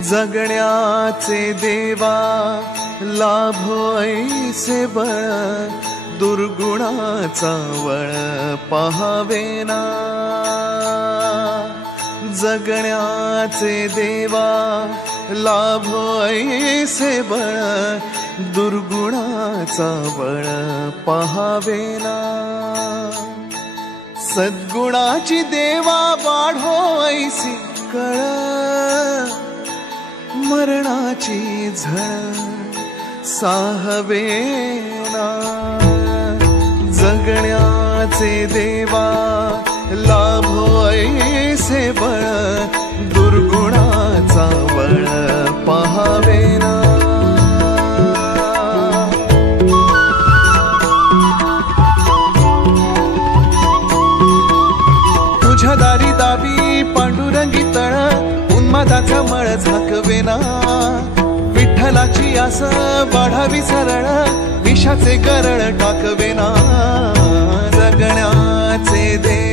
जगण्याचे देवा लाभो ऐसे बळ, दुर्गुणाचा वळ पहावेना। जगण्याचे देवा लाभो ऐसे बळ, दुर्गुणाचा बळ पहावेना। सद्गुणाची देवा वाढो ऐसी कळ, मरणाची झळ साहवेना। जगण्याचे देवा लाभो ऐसे बळ, दुर्गुणाचा बळ पहावेना। तुझ्या दारी दावी पांडुरंगी तळ, उन्मादाचा मळ झाकवेना। विठ्ठलाची आस वाढावी सरळ, विषाचे गरळ टाकवेना। जगण्याचे देवा